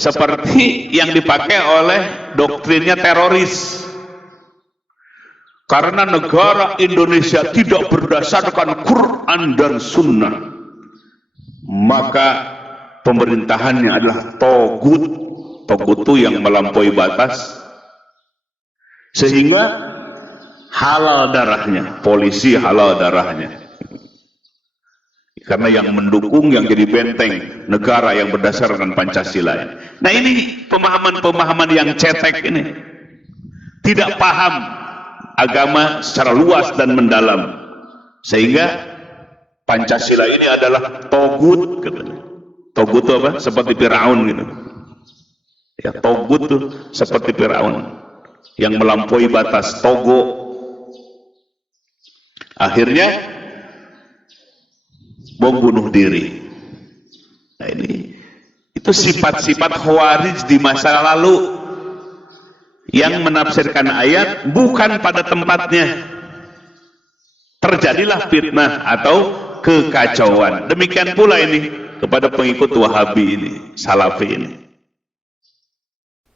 seperti yang dipakai oleh doktrinnya teroris. Karena negara Indonesia tidak berdasarkan Quran dan Sunnah, maka pemerintahannya adalah togut. Togut itu yang melampaui batas, sehingga halal darahnya, polisi halal darahnya. Karena yang mendukung, yang jadi benteng negara yang berdasarkan Pancasila. Nah, ini pemahaman-pemahaman yang cetek ini, tidak paham agama secara luas dan mendalam, sehingga Pancasila ini adalah togut. Togut itu apa? Seperti Firaun gitu. Ya, togut tuh seperti Firaun yang melampaui batas, togo. Akhirnya bom bunuh diri. Nah, ini itu sifat-sifat Khawarij di masa lalu yang menafsirkan ayat bukan pada tempatnya. Terjadilah fitnah atau kekacauan. Demikian pula ini kepada pengikut Wahabi ini, Salafi ini.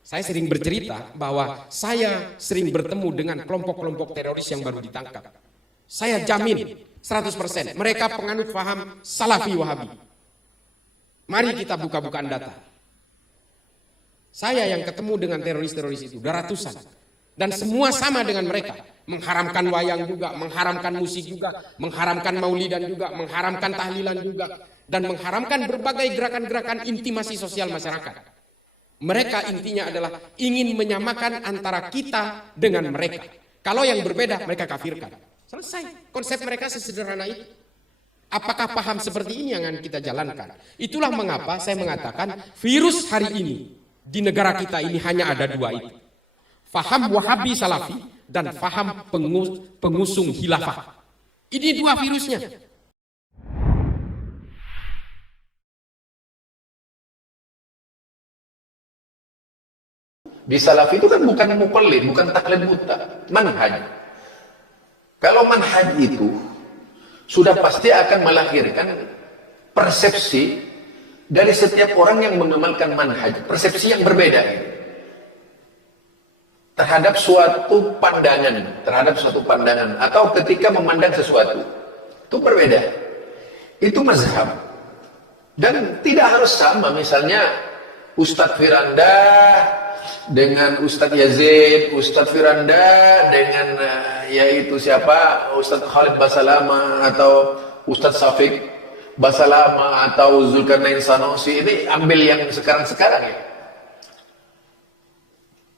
Saya sering bercerita bahwa saya sering bertemu dengan kelompok-kelompok teroris yang baru ditangkap. Saya jamin 100% mereka penganut paham Salafi Wahabi. Mari kita buka-bukaan data. Saya yang ketemu dengan teroris-teroris itu, udah ratusan. Dan semua sama dengan mereka. Mengharamkan wayang juga, mengharamkan musik juga, mengharamkan maulidan juga, mengharamkan tahlilan juga. Dan mengharamkan berbagai gerakan-gerakan intimasi sosial masyarakat. Mereka intinya adalah ingin menyamakan antara kita dengan mereka. Kalau yang berbeda, mereka kafirkan. Selesai. Konsep mereka sesederhana itu. Apakah paham seperti ini yang akan kita jalankan? Itulah mengapa saya mengatakan virus hari ini di negara kita ini hanya ada dua itu. Faham Wahabi Salafi dan faham pengusung khilafah. Ini dua virusnya. Di Salafi itu kan bukan muqallid, bukan taklid buta, manhaj. Kalau manhaj itu sudah pasti akan melahirkan persepsi dari setiap orang yang mengamalkan manhaj, persepsi yang berbeda terhadap suatu pandangan, atau ketika memandang sesuatu itu berbeda. Itu mazhab, dan tidak harus sama. Misalnya Ustadz Firanda dengan Ustadz Yazid, Ustadz Firanda dengan yaitu siapa, Ustadz Khalid Basalama atau Ustadz Syafiq Basalama atau Zulkarnain Sanusi. Ini ambil yang sekarang-sekarang ya.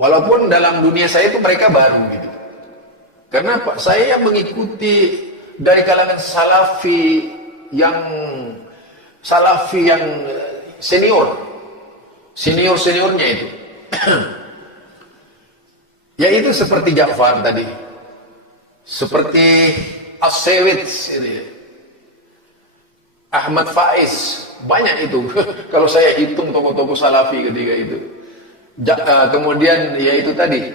Walaupun dalam dunia saya itu mereka baru gitu. Karena saya yang mengikuti dari kalangan Salafi yang seniornya itu. Yaitu seperti Ja'far tadi, seperti As-Sewits, Ahmad Faiz, banyak itu. Kalau saya hitung tokoh-tokoh Salafi ketika itu. Kemudian yaitu tadi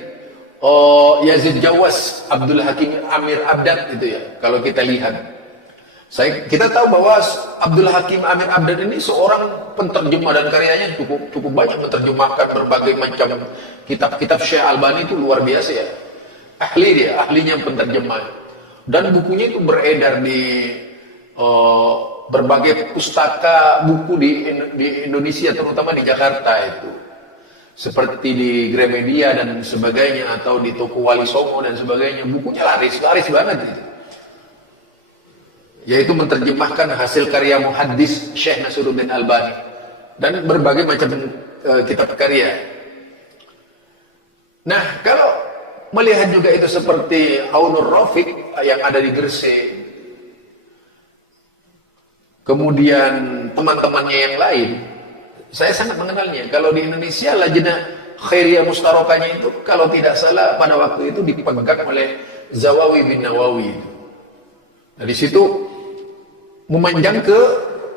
Yazid Jawas, Abdul Hakim Amir Abdad itu ya. Kalau kita lihat, kita tahu bahwa Abdul Hakim Amir Abdad ini seorang penterjemah dan karyanya cukup banyak, menerjemahkan berbagai macam kitab-kitab Syekh Albani. Itu luar biasa ya. Ahlinya penterjemah. Dan bukunya itu beredar di berbagai pustaka buku di Indonesia, terutama di Jakarta itu. Seperti di Gramedia dan sebagainya, atau di toko Wali Songo dan sebagainya. Bukunya laris banget itu. Yaitu menerjemahkan hasil karya muhaddis Syekh Nasiruddin Albani dan berbagai macam kitab karya. Nah, kalau melihat juga itu seperti Aunur Rafiq yang ada di Gresik, kemudian teman-temannya yang lain, saya sangat mengenalnya. Kalau di Indonesia, Lajnah Khairiyah Mustarokanya itu kalau tidak salah pada waktu itu dipegang oleh Zawawi bin Nawawi. Nah, di situ memanjang ke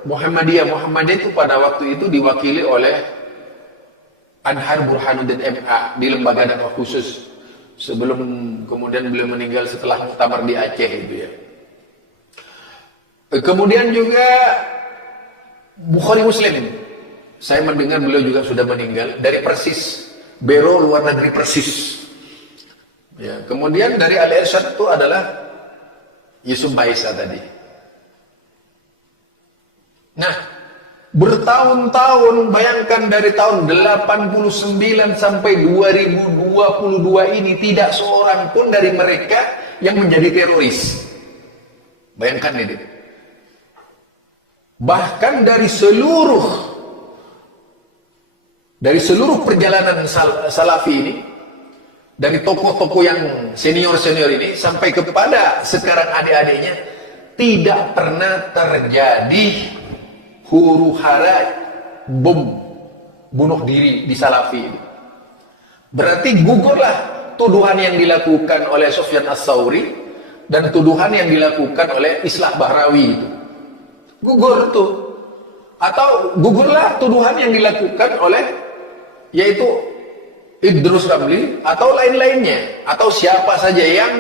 Muhammadiyah. Muhammadiyah itu pada waktu itu diwakili oleh Anhar Burhanuddin MA di lembaga dakwah khusus, sebelum kemudian beliau meninggal setelah muktamar di Aceh itu ya. Kemudian juga Bukhari Muslim saya mendengar beliau juga sudah meninggal, dari Persis, Biro Luar Negeri Persis. Ya, kemudian dari Al-Irsyad itu adalah Yusuf Baisa tadi. Nah, bertahun-tahun, bayangkan dari tahun 89 sampai 2022 ini tidak seorang pun dari mereka yang menjadi teroris. Bayangkan ini. Bahkan dari seluruh perjalanan Salafi ini, dari tokoh-tokoh yang senior-senior ini sampai kepada sekarang adik-adiknya, tidak pernah terjadi huru hara bom bunuh diri di Salafi ini. Berarti gugurlah tuduhan yang dilakukan oleh Sufyan Ats-Tsauri dan tuduhan yang dilakukan oleh Islah Bahrawi itu. Gugur tuh. Atau gugurlah tuduhan yang dilakukan oleh yaitu Idrus Ramli atau lain-lainnya, atau siapa saja yang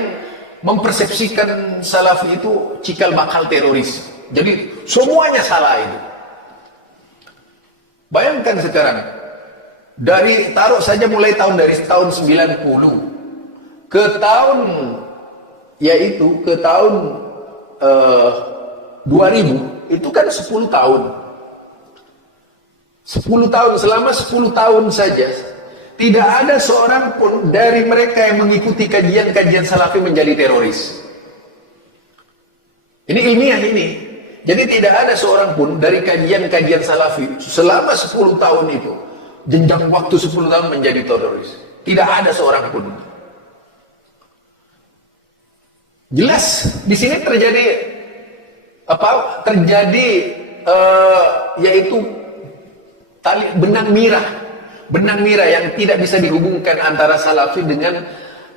mempersepsikan Salafi itu cikal bakal teroris. Jadi semuanya salah itu. Bayangkan sekarang, taruh saja mulai dari tahun 90 ke tahun 2000, itu kan 10 tahun. 10 tahun, selama 10 tahun saja tidak ada seorang pun dari mereka yang mengikuti kajian-kajian Salafi menjadi teroris. Ini ilmiah ini. Jadi tidak ada seorang pun dari kajian-kajian Salafi selama 10 tahun itu, jenjang waktu 10 tahun menjadi teroris. Tidak ada seorang pun. Jelas di sini terjadi yaitu tali benang mirah yang tidak bisa dihubungkan antara Salafi dengan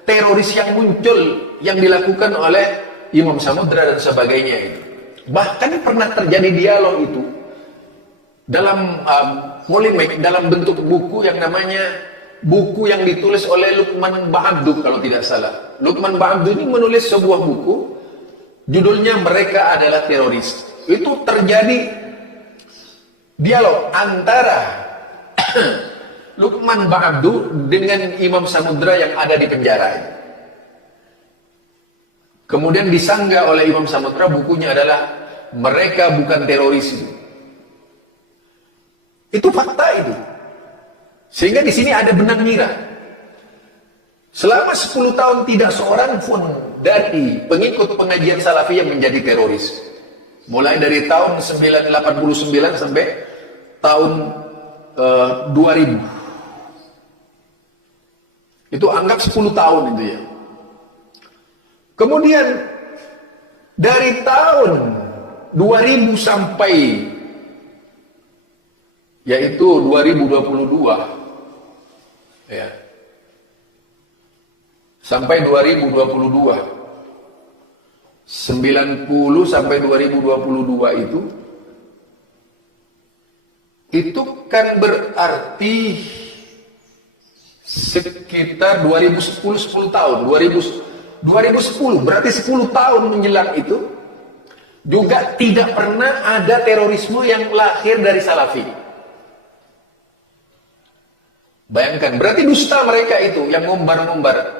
teroris yang muncul yang dilakukan oleh Imam Samudra dan sebagainya itu. Bahkan pernah terjadi dialog itu dalam polemik dalam bentuk buku yang namanya buku yang ditulis oleh Lukman Ba'abdu kalau tidak salah. Lukman Ba'abdu ini menulis sebuah buku judulnya Mereka Adalah Teroris. Itu terjadi dialog antara Lukman Ba'abdu dengan Imam Samudra yang ada di penjara. Kemudian disanggah oleh Imam Samudra, bukunya adalah Mereka Bukan Teroris. Itu fakta itu. Sehingga di sini ada benang mirah. Selama 10 tahun tidak seorang pun dari pengikut pengajian Salafi yang menjadi teroris. Mulai dari tahun 1989 sampai tahun 2000. Itu anggap 10 tahun itu ya. Kemudian dari tahun 2000 sampai yaitu 2022 ya. Sampai 2022. 90 sampai 2022 itu kan berarti sekitar 2010 10 tahun. 2010 berarti 10 tahun menjelang itu juga tidak pernah ada terorisme yang lahir dari Salafi. Bayangkan, berarti dusta mereka itu yang ngumbar-ngumbar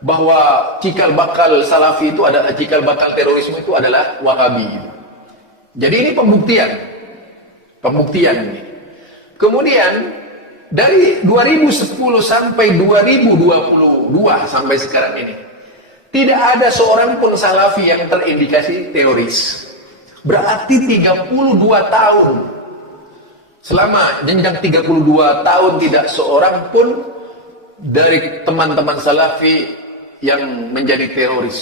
bahwa cikal bakal Salafi itu adalah cikal bakal terorisme itu adalah Wahabi. Jadi ini pembuktian ini. Kemudian dari 2010 sampai 2022 sampai sekarang ini tidak ada seorang pun Salafi yang terindikasi teroris. Berarti 32 tahun. Selama jenjang 32 tahun tidak seorang pun dari teman-teman Salafi yang menjadi teroris.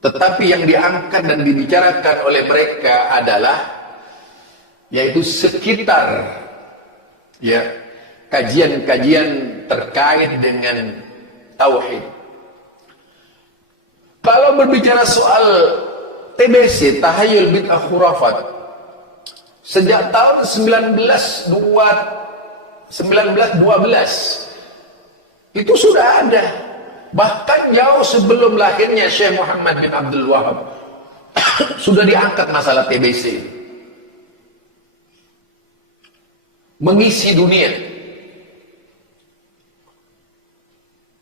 Tetapi yang diangkat dan dibicarakan oleh mereka adalah yaitu sekitar ya kajian-kajian terkait dengan tauhid. Kalau berbicara soal TBC, Tahayul Bid'ah Khurafat, sejak tahun 1912 itu sudah ada. Bahkan jauh sebelum lahirnya Syekh Muhammad bin Abdul Wahab sudah diangkat masalah TBC. mengisi dunia.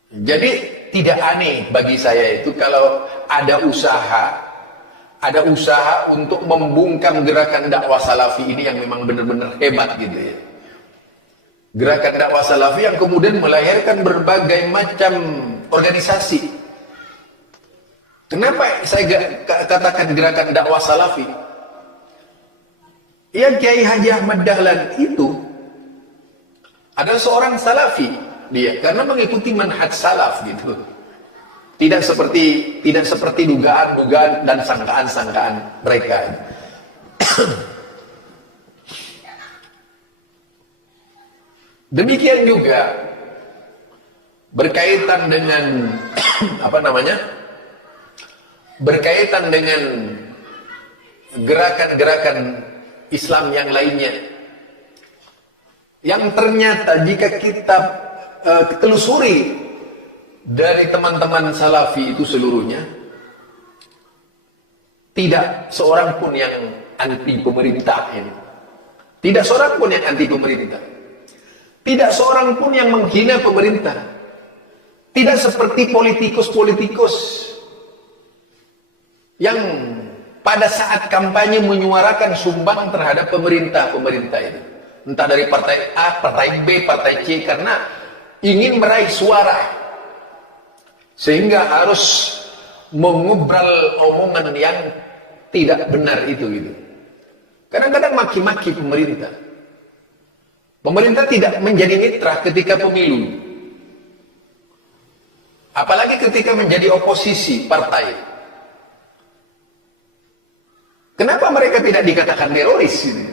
Jadi tidak aneh bagi saya itu kalau ada usaha untuk membungkam gerakan dakwah salafi ini yang memang benar-benar hebat gitu ya. Gerakan dakwah salafi yang kemudian melahirkan berbagai macam organisasi. Kenapa saya katakan gerakan dakwah salafi? Ya, Kiai Haji Ahmad Dahlan itu adalah seorang salafi dia karena mengikuti manhaj salaf gitu. Tidak seperti dugaan-dugaan dan sangkaan-sangkaan mereka. Demikian juga berkaitan dengan berkaitan dengan gerakan-gerakan Islam yang lainnya, yang ternyata jika kita telusuri dari teman-teman salafi itu seluruhnya, tidak seorang pun yang anti pemerintah ini. Tidak seorang pun yang anti pemerintah. Tidak seorang pun yang menghina pemerintah. Tidak seperti politikus-politikus yang pada saat kampanye menyuarakan sumbang terhadap pemerintah itu. Entah dari partai A, partai B, partai C, karena ingin meraih suara. Sehingga harus mengubral omongan yang tidak benar itu gitu. Kadang-kadang maki-maki pemerintah. Pemerintah tidak menjadi mitra ketika pemilu. Apalagi ketika menjadi oposisi partai. Kenapa mereka tidak dikatakan teroris gitu?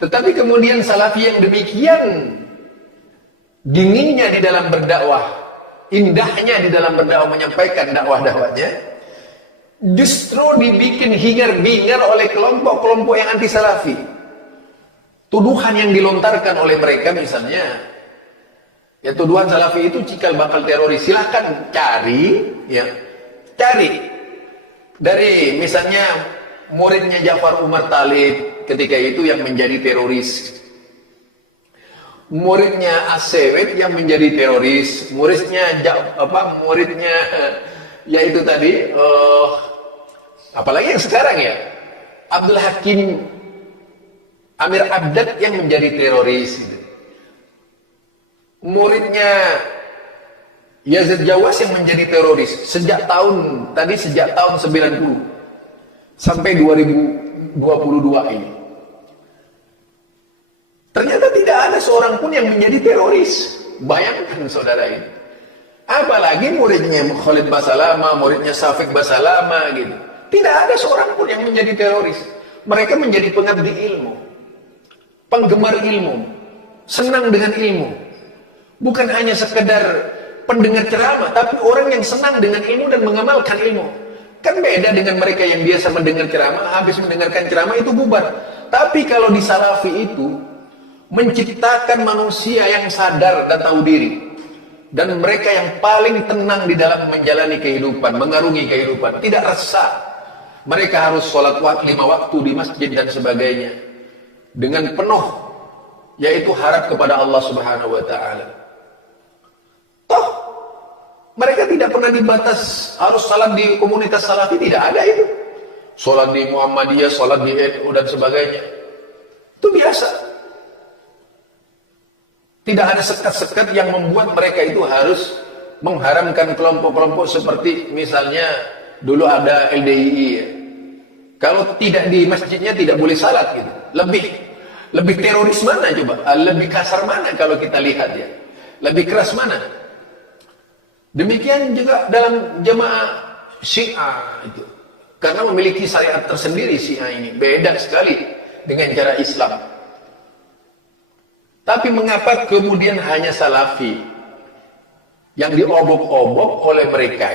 Tetapi kemudian salafi yang demikian dinginnya di dalam berdakwah, indahnya di dalam berdakwah menyampaikan dakwah-dakwahnya, justru dibikin hingar-bingar oleh kelompok-kelompok yang anti salafi. Tuduhan yang dilontarkan oleh mereka misalnya, ya tuduhan salafi itu cikal bakal teroris. Silakan cari dari misalnya muridnya Ja'far Umar Talib ketika itu yang menjadi teroris, muridnya As-Sewet yang menjadi teroris, muridnya yaitu tadi apalagi yang sekarang ya Abdul Hakim Amir Abdad yang menjadi teroris, muridnya Yazid Jawas yang menjadi teroris sejak tahun 90 sampai 2022 ini. Ternyata tidak ada seorang pun yang menjadi teroris. Bayangkan saudara ini. Apalagi muridnya Khalid Basalama, muridnya Syafiq Basalama gitu. Tidak ada seorang pun yang menjadi teroris. Mereka menjadi pengabdi ilmu, penggemar ilmu, senang dengan ilmu. Bukan hanya sekedar pendengar ceramah, tapi orang yang senang dengan ilmu dan mengamalkan ilmu. Kan beda dengan mereka yang biasa mendengar ceramah, habis mendengarkan ceramah itu bubar. Tapi kalau di salafi itu menciptakan manusia yang sadar dan tahu diri, dan mereka yang paling tenang di dalam menjalani kehidupan, mengarungi kehidupan, tidak resah. Mereka harus sholat 5 waktu di masjid dan sebagainya dengan penuh, yaitu harap kepada Allah Subhanahu wa Ta'ala. Toh mereka tidak pernah dibatas harus salat di komunitas salafi, tidak ada itu. Salat di Muhammadiyah, salat di NU dan sebagainya. Itu biasa. Tidak ada sekat-sekat yang membuat mereka itu harus mengharamkan kelompok-kelompok seperti misalnya dulu ada LDII ya. Kalau tidak di masjidnya tidak boleh salat gitu. Lebih teroris mana coba? Lebih kasar mana kalau kita lihat ya? Lebih keras mana? Demikian juga dalam jemaah Syiah itu. Karena memiliki syariat tersendiri Syiah ini. Beda sekali dengan cara Islam. Tapi mengapa kemudian hanya salafi yang diobok-obok oleh mereka?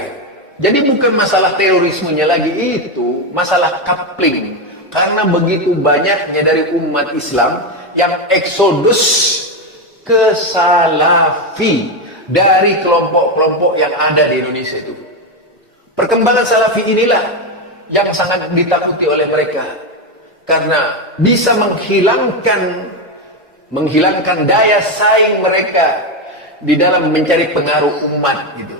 Jadi bukan masalah terorismenya lagi, itu masalah coupling. Karena begitu banyaknya dari umat Islam yang eksodus ke salafi dari kelompok-kelompok yang ada di Indonesia itu. Perkembangan salafi inilah yang sangat ditakuti oleh mereka. karena bisa menghilangkan daya saing mereka di dalam mencari pengaruh umat gitu.